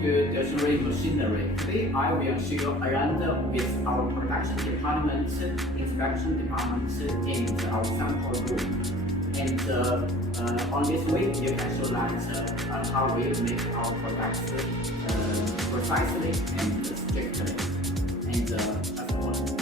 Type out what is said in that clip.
good tertiary machinery. Today I will show you around with our production department, inspection department, and our sample room. And on this way, you can show that how we make our products precisely and strictly. And that's all.